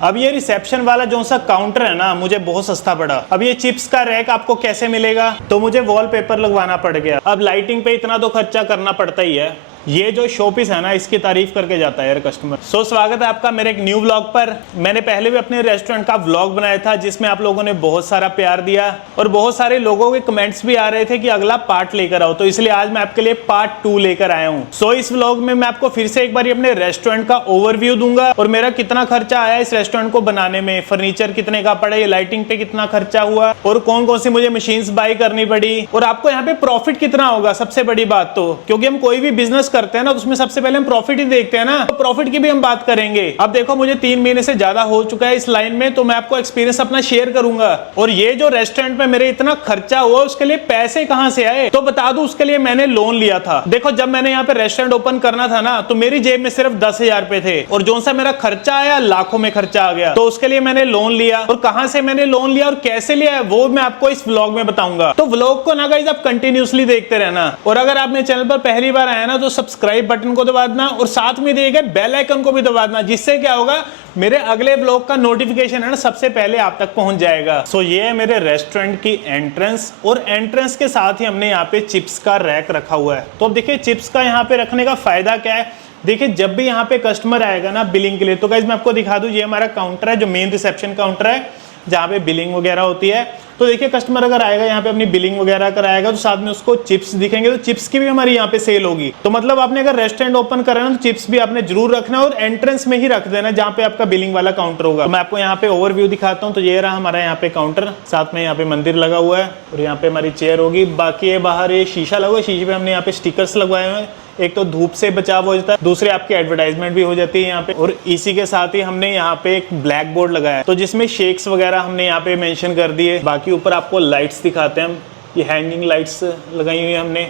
अब ये रिसेप्शन वाला जो सा काउंटर है ना, मुझे बहुत सस्ता पड़ा। अब ये चिप्स का रैक आपको कैसे मिलेगा, तो मुझे वॉलपेपर लगवाना पड़ गया। अब लाइटिंग पे इतना तो खर्चा करना पड़ता ही है। ये जो शोपीस है ना, इसकी तारीफ करके जाता है यार कस्टमर। स्वागत है आपका मेरे एक न्यू व्लॉग पर। मैंने पहले भी अपने रेस्टोरेंट का व्लॉग बनाया था, जिसमें आप लोगों ने बहुत सारा प्यार दिया और बहुत सारे लोगों के कमेंट्स भी आ रहे थे कि अगला पार्ट लेकर आओ, तो इसलिए आज मैं आपके लिए पार्ट 2 लेकर आया हूँ। इस व्लॉग में मैं आपको फिर से एक बार अपने रेस्टोरेंट का ओवरव्यू दूंगा और मेरा कितना खर्चा आया इस रेस्टोरेंट को बनाने में, फर्नीचर कितने का पड़ा, ये लाइटिंग पे कितना खर्चा हुआ और कौन कौन सी मुझे मशीन्स बाय करनी पड़ी और आपको यहाँ पे प्रॉफिट कितना होगा। सबसे बड़ी बात तो, क्योंकि हम कोई भी बिजनेस करते हैं ना, तो उसमें सबसे पहले हम प्रॉफिट ही देखते हैं ना, तो प्रॉफिट की भी हम बात करेंगे। अब देखो, मुझे 3 महीने से ज्यादा हो चुका है इस लाइन में, तो मैं आपको एक्सपीरियंस अपना शेयर करूंगा। और ये जो रेस्टोरेंट में मेरे इतना खर्चा हुआ, उसके लिए पैसे कहां से आए तो बता दूं। उसके लिए मैंने लोन लिया था। देखो, जब मैंने यहाँ पे रेस्टोरेंट ओपन करना था ना, तो मेरी जेब में सिर्फ 10,000 रुपए थे और जो सा मेरा खर्चा आया, लाखों में खर्चा आ गया। तो उसके लिए मैंने लोन लिया, और कहां से मैंने लोन लिया और कैसे लिया, वो मैं आपको इस व्लॉग में बताऊंगा। तो व्लॉग को ना गाइस आप कंटिन्यूसली देखते रहना, और अगर आप मेरे चैनल पर पहली बार आए ना, तो सब्सक्राइब बटन को दबा देना और साथ में दिए गए बेल आइकन को भी दबा देना, जिससे क्या होगा, मेरे अगले ब्लॉग का नोटिफिकेशन है ना, सबसे पहले आप तक पहुंच जाएगा। ये है मेरे रेस्टोरेंट की एंट्रेंस, और एंट्रेंस के साथ ही हमने यहाँ पे चिप्स का रैक रखा हुआ है। तो अब देखिए, चिप्स का यहाँ पे रखने का फायदा क्या है। देखिए, जब भी यहाँ पे कस्टमर आएगा ना बिलिंग के लिए, तो गाइस मैं आपको दिखा दूं, ये हमारा काउंटर है जो मेन रिसेप्शन काउंटर है, जहाँ पे बिलिंग वगैरह होती है। तो देखिए, कस्टमर अगर आएगा यहाँ पे अपनी बिलिंग वगैरह कराएगा, तो साथ में उसको चिप्स दिखेंगे, तो चिप्स की भी हमारी यहाँ पे सेल होगी। तो मतलब आपने अगर रेस्टोरेंट ओपन करा ना, तो चिप्स भी आपने जरूर रखना है और एंट्रेंस में ही रख देना, जहाँ पे आपका बिलिंग वाला काउंटर होगा। तो मैं आपको यहाँ पे ओवरव्यू दिखाता हूँ। तो ये रहा हमारा यहाँ पे काउंटर, साथ में यहाँ पे मंदिर लगा हुआ है और यहाँ पे हमारी चेयर होगी। बाकी ये बाहर ये शीशा लगा हुआ है, शीशे पे हमने यहाँ पे स्टिकर्स लगवाए हुए हैं। एक तो धूप से बचाव हो जाता है, दूसरे आपकी एडवर्टाइजमेंट भी हो जाती है यहाँ पे। और इसी के साथ ही हमने यहाँ पे एक ब्लैक बोर्ड लगाया है, तो जिसमें शेक्स वगैरह हमने यहाँ पे मेंशन कर दिए। बाकी ऊपर आपको लाइट्स दिखाते हैं हम, ये हैंगिंग लाइट्स लगाई हुई है हमने।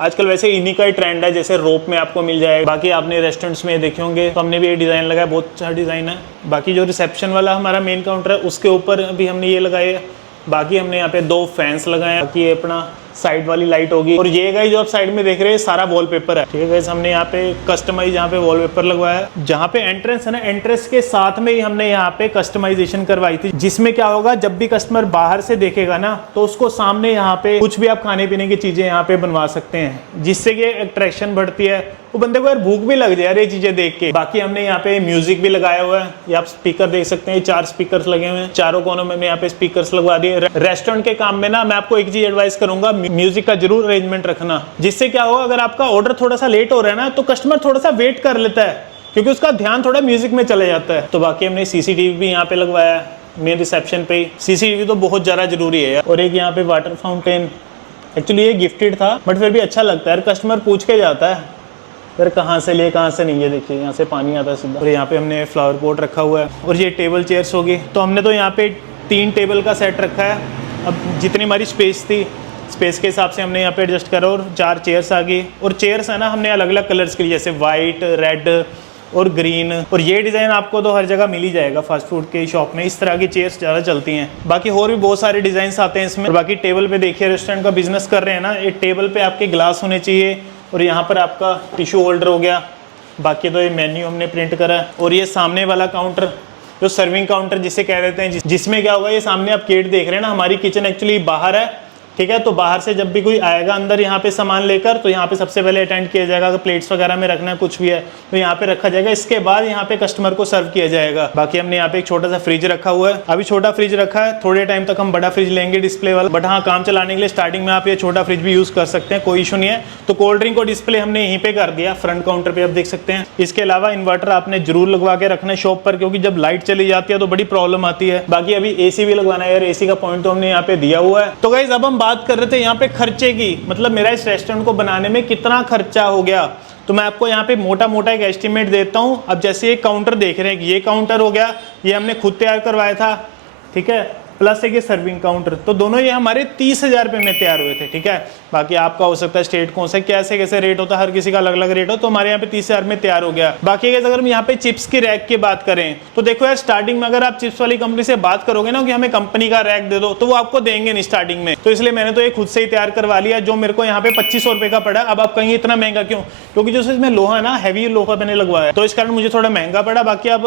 आजकल वैसे इन्हीं का ही ट्रेंड है, जैसे रोप में आपको मिल जाएगा। बाकी आपने रेस्टोरेंट्स में देखे होंगे, तो हमने भी ये डिज़ाइन लगाया, बहुत अच्छा डिज़ाइन है। बाकी जो रिसेप्शन वाला हमारा मेन काउंटर है, उसके ऊपर भी हमने ये लगाए है। बाकी हमने यहाँ पे 2 फैंस लगाए हैं। बाकी ये अपना साइड वाली लाइट होगी, और ये गाइस जो आप साइड में देख रहे हैं, सारा वॉलपेपर है। ठीक है गाइस, हमने यहाँ पे कस्टमाइज यहाँ पे वॉलपेपर लगवाया है। जहाँ पे एंट्रेंस है ना, एंट्रेंस के साथ में ही हमने यहाँ पे कस्टमाइजेशन करवाई थी, जिसमें क्या होगा, जब भी कस्टमर बाहर से देखेगा ना, तो उसको सामने यहाँ पे कुछ भी आप खाने पीने की चीजें यहाँ पे बनवा सकते हैं, जिससे कि अट्रैक्शन बढ़ती है। वो बंदे को यार भूख भी लग जाए ये चीजें देख के। बाकी हमने यहाँ पे म्यूजिक भी लगाया हुआ है, ये आप स्पीकर देख सकते हैं, 4 स्पीकर्स लगे हुए हैं, चारों कोनों में यहाँ पे स्पीकर्स लगवा दिए। रेस्टोरेंट के काम में ना मैं आपको एक चीज एडवाइस करूंगा, म्यूजिक का जरूर अरेंजमेंट रखना, जिससे क्या होगा, अगर आपका ऑर्डर थोड़ा सा लेट हो रहा है ना, तो कस्टमर थोड़ा सा वेट कर लेता है, क्योंकि उसका ध्यान थोड़ा म्यूजिक में चले जाता है। तो बाकी हमने सीसीटीवी भी यहाँ पे लगवाया है मेन रिसेप्शन पे। सीसीटीवी तो बहुत ज्यादा जरूरी है। और एक यहाँ पे वाटर फाउंटेन, एक्चुअली ये गिफ्टेड था, बट फिर भी अच्छा लगता है, कस्टमर पूछ के जाता है फिर कहाँ से लिए कहाँ से नहीं है। देखिए, यहाँ से पानी आता है सीधा। और यहाँ पे हमने फ्लावर पॉट रखा हुआ है, और ये टेबल चेयर्स होगी। तो हमने तो यहाँ पे 3 टेबल का सेट रखा है। अब जितनी हमारी स्पेस थी, स्पेस के हिसाब से हमने यहाँ पे एडजस्ट करा, और 4 चेयर्स आ गई। और चेयर्स है ना, हमने अलग अलग कलर्स के लिए, जैसे वाइट, रेड और ग्रीन। और ये डिज़ाइन आपको तो हर जगह मिल ही जाएगा फास्ट फूड के शॉप में, इस तरह की चेयर्स ज़्यादा चलती हैं। बाकी और भी बहुत सारे डिज़ाइन आते हैं इसमें। और बाकी टेबल पे देखिए, रेस्टोरेंट का बिजनेस कर रहे हैं ना, ये टेबल पे आपके ग्लास होने चाहिए, और यहाँ पर आपका टिश्यू होल्डर हो गया। बाकी तो ये मेन्यू हमने प्रिंट करा है। और ये सामने वाला काउंटर, जो सर्विंग काउंटर जिसे कह देते हैं, जिसमें क्या होगा, ये सामने आप गेट देख रहे हैं ना, हमारी किचन एक्चुअली बाहर है। ठीक है, तो बाहर से जब भी कोई आएगा अंदर यहाँ पे सामान लेकर, तो यहाँ पे सबसे पहले अटेंड किया जाएगा। अगर प्लेट्स वगैरह में रखना है, कुछ भी है, तो यहाँ पे रखा जाएगा। इसके बाद यहाँ पे कस्टमर को सर्व किया जाएगा। बाकी हमने यहाँ पे एक छोटा सा फ्रिज रखा हुआ है। अभी छोटा फ्रिज रखा है, थोड़े टाइम तक हम बड़ा फ्रिज लेंगे डिस्प्ले वाला, बट हाँ, काम चलाने के लिए स्टार्टिंग में आप ये छोटा फ्रिज भी यूज कर सकते हैं, कोई इशू नहीं है। तो कोल्ड ड्रिंक को डिस्प्ले हमने यहीं पे कर दिया, फ्रंट काउंटर पे आप देख सकते हैं। इसके अलावा इन्वर्टर आपने जरूर लगवा के रखना है शॉप पर, क्योंकि जब लाइट चली जाती है तो बड़ी प्रॉब्लम आती है। बाकी अभी एसी भी लगवाना है यार, एसी का पॉइंट तो हमने यहाँ पे दिया हुआ है। तो गाइस, अब हम बात कर रहे थे यहाँ पे खर्चे की, मतलब मेरा इस रेस्टोरेंट को बनाने में कितना खर्चा हो गया। तो मैं आपको यहाँ पे मोटा मोटा एक एस्टिमेट देता हूँ। अब जैसे ये काउंटर देख रहे हैं, ये काउंटर हो गया, ये हमने खुद तैयार करवाया था। ठीक है, प्लस एक ये सर्विंग काउंटर, तो दोनों ये हमारे 30,000 रुपए में तैयार हुए थे। ठीक है, बाकी आपका हो सकता है स्टेट कौन सा कैसे कैसे रेट होता है, हर किसी का अलग अलग रेट हो, तो हमारे यहाँ पे 30,000 में तैयार हो गया। बाकी अगर हम यहाँ पे चिप्स की रैक की बात करें तो देखो यार, स्टार्टिंग में अगर आप चिप्स वाली कंपनी से बात करोगे ना कि हमें कंपनी का रैक दे दो, तो वो आपको देंगे नहीं स्टार्टिंग में, तो इसलिए मैंने तो ये खुद से ही तैयार करवा लिया, जो मेरे को यहाँ पे 2500 रुपए का पड़ा। अब आप कहेंगे इतना महंगा क्यों, क्योंकि जो इसमें लोहा है ना, हैवी लोहा मैंने लगवाया, तो इस कारण मुझे थोड़ा महंगा पड़ा। बाकी आप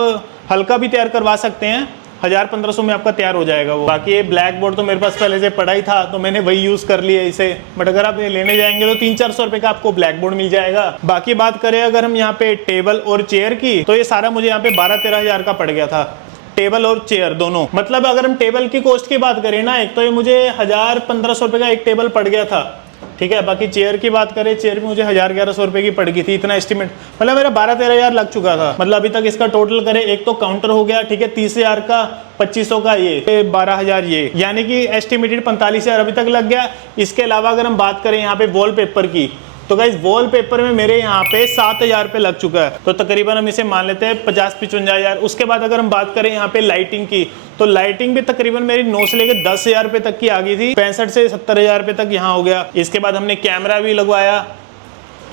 हल्का भी तैयार करवा सकते हैं, 1000-1500 में आपका तैयार हो जाएगा वो। बाकी ये ब्लैक बोर्ड तो मेरे पास पहले से पड़ा ही था, तो मैंने वही यूज कर लिया इसे, बट अगर आप ये लेने जाएंगे तो 300-400 रुपए का आपको ब्लैक बोर्ड मिल जाएगा। बाकी बात करें अगर हम यहाँ पे टेबल और चेयर की, तो ये सारा मुझे यहाँ पे 12-13 हजार का पड़ गया था, टेबल और चेयर दोनों। मतलब अगर हम टेबल की कॉस्ट की बात करें ना, एक तो ये मुझे 1000-1500 रुपए का एक टेबल पड़ गया था। ठीक है, बाकी चेयर की बात करें, चेयर भी मुझे 1000-1100 रुपए की पड़ गई थी, इतना एस्टिमेट, मतलब मेरा 12-13 हजार लग चुका था। मतलब अभी तक इसका टोटल करें, एक तो काउंटर हो गया, ठीक है, 30,000 का, 2500 का ये, 12,000 ये, यानी कि एस्टिमेटेड 45,000 अभी तक लग गया। इसके अलावा अगर हम बात करें यहाँ पे वॉलपेपर की, तो गाइस वॉलपेपर में मेरे यहाँ पे 7,000 रुपए लग चुका है, तो तकरीबन हम इसे मान लेते हैं 50-55 हजार। उसके बाद अगर हम बात करें यहाँ पे लाइटिंग की, तो लाइटिंग भी तकरीबन मेरी 9 से लेकर 10,000 रुपए तक की आ गई थी, 65 से 70,000 रुपए तक यहाँ हो गया। इसके बाद हमने कैमरा भी लगवाया,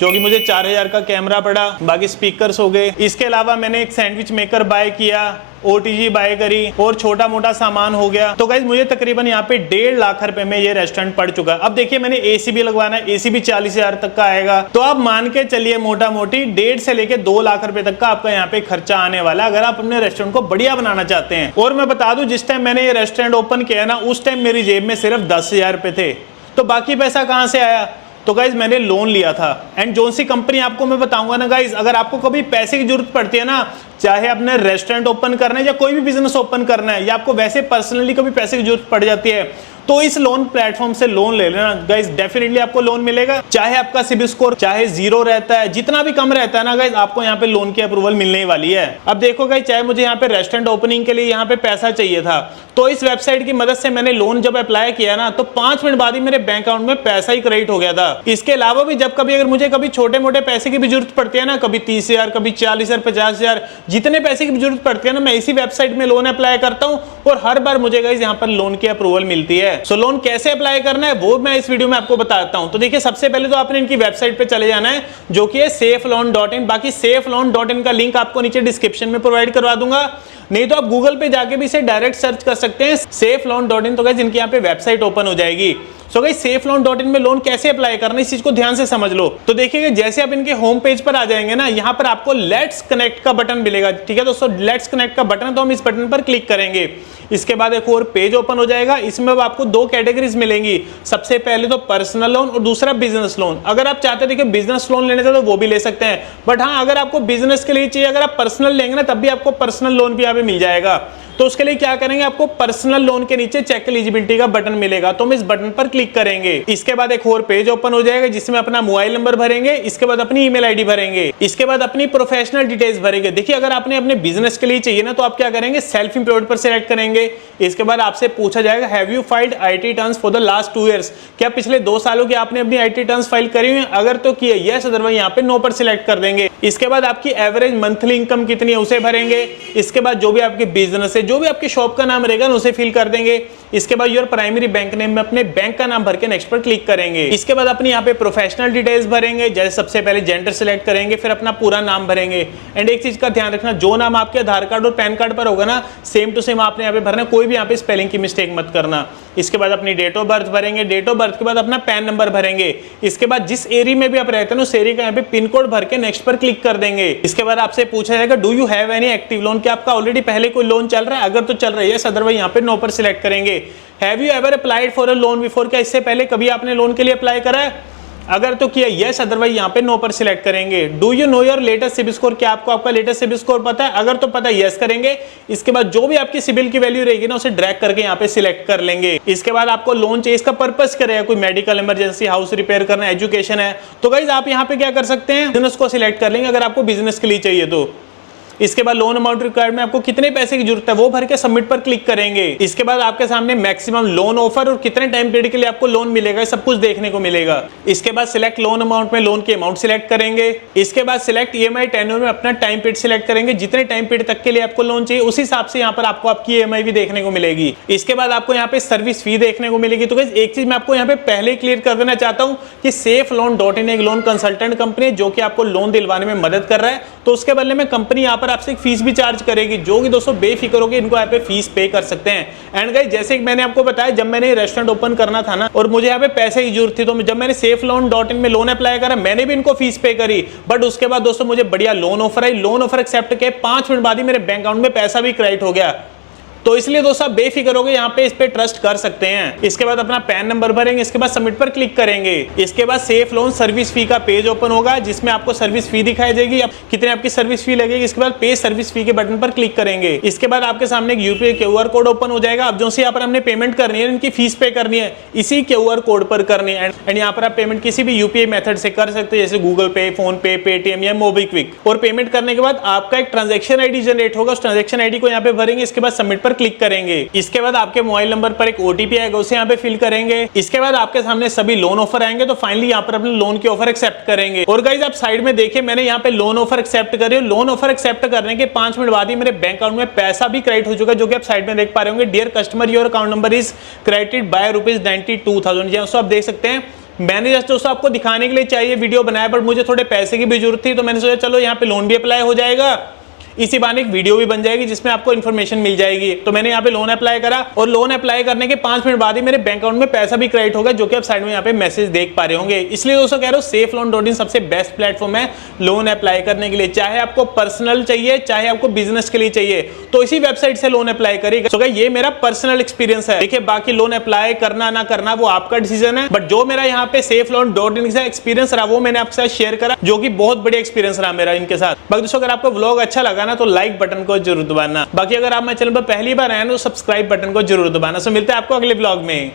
जो कि मुझे 4,000 का कैमरा पड़ा। बाकी स्पीकर्स हो गए। इसके अलावा मैंने एक सैंडविच मेकर बाय किया, OTG बाय करी, और छोटा मोटा सामान हो गया। तो गाइस मुझे तकरीबन यहाँ पे 1.5 लाख रुपए में ये रेस्टोरेंट पड़ चुका। अब देखिए मैंने AC भी लगवाना है, AC भी 40,000 तक का आएगा, तो आप मान के चलिए मोटा मोटी 1.5 से लेके 2 लाख रुपए तक का आपका यहाँ पे खर्चा आने वाला है, अगर आप अपने रेस्टोरेंट को बढ़िया बनाना चाहते हैं। और मैं बता दूं, जिस टाइम मैंने ये रेस्टोरेंट ओपन किया ना, उस टाइम मेरी जेब में सिर्फ 10,000 रुपए थे, तो बाकी पैसा कहाँ से आया, तो गाइज मैंने लोन लिया था। एंड जो सी कंपनी आपको मैं बताऊंगा ना गाइज, अगर आपको कभी पैसे की जरूरत पड़ती है ना, चाहे अपने रेस्टोरेंट ओपन करना है या कोई भी बिजनेस ओपन करना है, या आपको वैसे पर्सनली कभी पैसे की जरूरत पड़ जाती है, तो इस लोन प्लेटफॉर्म से लोन ले लेना गाइज, डेफिनेटली आपको लोन मिलेगा। चाहे आपका सिबिल स्कोर चाहे 0 रहता है, जितना भी कम रहता है ना गाइज, आपको यहाँ पे लोन की अप्रूवल मिलने वाली है। अब देखो गाइज, चाहे मुझे यहाँ पे रेस्टोरेंट ओपनिंग के लिए यहाँ पे पैसा चाहिए था, तो इस वेबसाइट की मदद से मैंने लोन जब अप्लाई किया ना, तो 5 मिनट बाद ही मेरे बैंक अकाउंट में पैसा ही क्रेडिट हो गया था। इसके अलावा भी जब कभी अगर मुझे कभी छोटे मोटे पैसे की भी जरूरत पड़ती है ना, कभी 30,000, कभी 40,000, 50,000, जितने पैसे की जरूरत पड़ती है ना, मैं इसी वेबसाइट में लोन अप्लाई करता हूँ, और हर बार मुझे गाइज यहाँ पर लोन की अप्रूवल मिलती है। सो लोन कैसे अप्लाई करना है वो मैं इस वीडियो में आपको बताता हूं। तो देखिए, सबसे पहले तो आपने इनकी वेबसाइट पे चले जाना है, जो कि है safeloan.in। बाकी safeloan.in का लिंक आपको नीचे डिस्क्रिप्शन में प्रोवाइड करवा दूंगा, नहीं तो आप गूगल पे जाके भी इसे डायरेक्ट सर्च कर सकते हैं safeloan.in। तो गाइस इनकी यहाँ पे वेबसाइट ओपन हो जाएगी। सो गाइस safeloan.in में लोन कैसे अप्लाई करना है, इस चीज को ध्यान से समझ लो। तो देखिएगा, जैसे आप इनके होम पेज पर आ जाएंगे ना, यहाँ पर आपको लेट्स कनेक्ट का बटन मिलेगा। ठीक है दोस्तों, लेट्स कनेक्ट का बटन है, तो हम इस बटन पर क्लिक करेंगे। इसके बाद एक और पेज ओपन हो जाएगा, इसमें आपको 2 कैटेगरीज मिलेंगी। सबसे पहले तो पर्सनल लोन और दूसरा बिजनेस लोन। अगर आप चाहते देखिए बिजनेस लोन लेने थे तो वो भी ले सकते हैं, बट हाँ, अगर आपको बिजनेस के लिए चाहिए, अगर आप पर्सनल लेंगे ना, तब भी आपको पर्सनल लोन भी यहाँ पे मिल जाएगा। तो उसके लिए क्या करेंगे, आपको पर्सनल लोन के नीचे चेक एलिजिबिलिटी का बटन मिलेगा, तो हम इस बटन पर क्लिक करेंगे। इसके बाद एक और पेज ओपन हो जाएगा, जिसमें अपना मोबाइल नंबर भरेंगे, इसके बाद अपनी ईमेल आईडी भरेंगे, इसके बाद अपनी प्रोफेशनल डिटेल्स भरेंगे। देखिए, अगर आपने अपने बिजनेस के लिए चाहिए ना, तो आप क्या करेंगे, सेल्फ एम्प्लॉयड पर सिलेक्ट करेंगे। इसके बाद आपसे पूछा जाएगा, have you filed IT returns for the last 2 years, क्या पिछले 2 सालों की आपने अपनी IT रिटर्न्स फाइल करी हुई है? अगर तो की है यस, अदरवाइज यहाँ पे नो पर सिलेक्ट कर देंगे। इसके बाद आपकी एवरेज मंथली इनकम कितनी है उसे भरेंगे। इसके बाद जो भी आपके बिजनेस है, जो भी आपकी शॉप का नाम रहेगा उसे फिल कर देंगे। इसके बाद योर प्राइमरी बैंक नेम में अपने बैंक का नाम भर के नेक्स्ट पर क्लिक करेंगे। इसके बाद अपनी यहाँ पे प्रोफेशनल डिटेल्स भरेंगे, जैसे सबसे पहले जेंडर सिलेक्ट करेंगे, फिर अपना पूरा नाम भरेंगे। एंड एक चीज का ध्यान रखना, जो नाम आपके आधार कार्ड और पैन कार्ड पर होगा ना, सेम टू सेम आपने यहाँ पे भरना, कोई भी यहाँ पे स्पेलिंग की मिस्टेक मत करना। इसके बाद अपनी डेट ऑफ बर्थ भरेंगे, डेट ऑफ बर्थ के बाद अपना पैन नंबर भरेंगे। इसके बाद जिस एरिया में भी आप रहते हैं उस एरिया का यहाँ पे पिन कोड भर के नेक्स्ट पर क्लिक कर देंगे। इसके बाद आपसे पूछा जाएगा, do you have any active lone, क्या आपका ऑलरेडी पहले कोई लोन चल रहा है? अगर तो चल रहा है यस, अदरवाइज यहाँ पे नो पर सिलेक्ट करेंगे। Have you ever applied for a loan before, क्या इससे पहले कभी आपने लोन के लिए अप्लाई करा है? अगर तो किया यस, अदरवाइज यहाँ पे नो पर सिलेक्ट करेंगे। Do you know your latest CIBIL score, क्या आपको आपका लेटेस्ट सिबिल स्कोर पता है? अगर तो पता है यस करेंगे। इसके बाद जो भी आपकी सिबिल की वैल्यू रहेगी ना, उसे ड्रैग करके यहाँ पे सिलेक्ट कर लेंगे। इसके बाद आपको लोन चाहिए, इसका पर्पस क्या रहेगा, कोई मेडिकल इमरजेंसी, हाउस रिपेयर करना, एजुकेशन है, तो गाइज आप यहाँ पे क्या कर सकते हैं, बिजनेस को सिलेक्ट कर लेंगे, अगर आपको बिजनेस के लिए चाहिए तो। इसके बाद लोन अमाउंट रिक्वायर्ड में आपको कितने पैसे की जरूरत है वो भर के सबमिट पर क्लिक करेंगे। इसके बाद आपके सामने मैक्सिमम लोन ऑफर और कितने टाइम पीरियड के लिए आपको लोन मिलेगा सब कुछ देखने को मिलेगा। इसके बाद सिलेक्ट लोन अमाउंट में लोन की अमाउंट सिलेक्ट करेंगे। इसके बाद सिलेक्ट ईएमआई टेन्योर में अपना टाइम पीरियड सिलेक्ट करेंगे, जितने टाइम पीरियड तक के लिए आपको लोन चाहिए उस हिसाब से यहाँ पर आपको आपकी ईएमआई भी देखने को मिलेगी। इसके बाद आपको यहाँ पे सर्विस फी देखने को मिलेगी। तो गाइस एक चीज मैं आपको यहाँ पे पहले ही क्लियर कर देना चाहता हूँ कि SafeLoan.in एक लोन कंसल्टेंट कंपनी है जो कि आपको लोन दिलवाने में मदद कर रहा है। तो उसके बदले में कंपनी यहाँ पर आपसे एक फीस भी चार्ज करेगी, जो कि दोस्तों बेफिक्र होकर इनको यहाँ पे फीस पे कर सकते हैं। एंड गाइस जैसे कि मैंने आपको बताया, जब मैंने रेस्टोरेंट ओपन करना था ना और मुझे यहाँ पे पैसे की जरूरत थी, तो जब मैंने SafeLoan.in में लोन अप्लाई करा मैंने भी इनको फीस पे करी। बट उसके बाद दोस्तों मुझे बढ़िया लोन ऑफर आई, लोन ऑफर एक्सेप्ट के 5 मिनट बाद ही मेरे बैंक अकाउंट में पैसा भी क्रेडिट हो गया। तो इसलिए दोस्तों आप बेफिक्र होकर यहाँ पे इस पे ट्रस्ट कर सकते हैं। इसके बाद अपना पैन नंबर भरेंगे, इसके बाद सबमिट पर क्लिक करेंगे। इसके बाद सेफ लोन सर्विस फी का पेज ओपन होगा जिसमें आपको सर्विस फी दिखाई देगी, अब कितने आपकी सर्विस फी लगेगी। इसके बाद पे सर्विस फी के बटन पर क्लिक करेंगे। इसके बाद आपके सामने एक यूपीआई QR कोड ओपन हो जाएगा। अब जो से यहाँ पर हमने पेमेंट करनी है, इनकी फीस पे करनी है, इसी QR कोड पर करनी है। एंड यहाँ पर आप पेमेंट किसी भी यूपीआई मेथड से कर सकते हैं, जैसे गूगल पे, फोन पे, पेटीएम या मोबीक्विक। और पेमेंट करने के बाद आपका एक ट्रांजेक्शन आईडी जनरेट होगा, उस ट्रांजेक्शन आईडी को यहाँ पे भरेंगे। इसके बाद सबमिट पर क्लिक करेंगे। इसके बाद आपके मोबाइल नंबर पर एक ओटीपी आएगा, उसे यहाँ पे फिल करेंगे। इसके बाद आपके सामने सभी लोन ऑफर आएंगे, तो फाइनली यहाँ पर अपने लोन के ऑफर एक्सेप्ट करेंगे। और गाइस आप साइड में देखिए, मैंने यहाँ पे लोन ऑफर एक्सेप्ट करे। लोन ऑफर एक्सेप्ट करने के 5 मिनट बाद ही मेरे बैंक अकाउंट में पैसा भी क्रेडिट हो चुका है, जो कि आप साइड में देख पा रहे होंगे। Dear customer, your account number is credited by ₹92,000। जैसे आप देख सकते हैं, मैंने जस्ट दोस्तों आपको दिखाने के लिए चाहिए वीडियो बनाया, बट मुझे थोड़े पैसे की भी जरूरत थी, तो मैंने सोचा चलो यहाँ पे लोन भी अप्लाई हो जाएगा, इसी बहाने एक वीडियो भी बन जाएगी जिसमें आपको इन्फॉर्मेशन मिल जाएगी। तो मैंने यहाँ पे लोन अप्लाई करा और लोन अप्लाई करने के 5 मिनट बाद ही मेरे बैंक अकाउंट में पैसा भी क्रेडिट होगा, जो कि आप साइड में यहाँ पे मैसेज देख पा रहे होंगे। इसलिए दोस्तों कह रहे हो SafeLoan.in सबसे बेस्ट प्लेटफॉर्म है लोन अप्लाई करने के लिए। चाहे आपको पर्सनल चाहिए, चाहे आपको बिजनेस के लिए चाहिए, तो इसी वेबसाइट से लोन अप्लाई करिएगा। तो ये मेरा पर्सनल एक्सपीरियंस है। देखिए बाकी लोन अप्लाई करना ना करना वो आपका डिसीजन है, बट जो मेरा यहाँ पे SafeLoan.in के साथ एक्सपीरियंस रहा वो मैंने आपके साथ शेयर करा, जो कि बहुत बढ़िया एक्सपीरियंस रहा मेरा इनके साथ। बाकी दोस्तों अगर आपको व्लॉग अच्छा लगा ना तो लाइक बटन को जरूर दबाना। बाकी अगर आप मेरे चैनल पर पहली बार आए ना तो सब्सक्राइब बटन को जरूर दबाना। सो मिलते हैं आपको अगले व्लॉग में।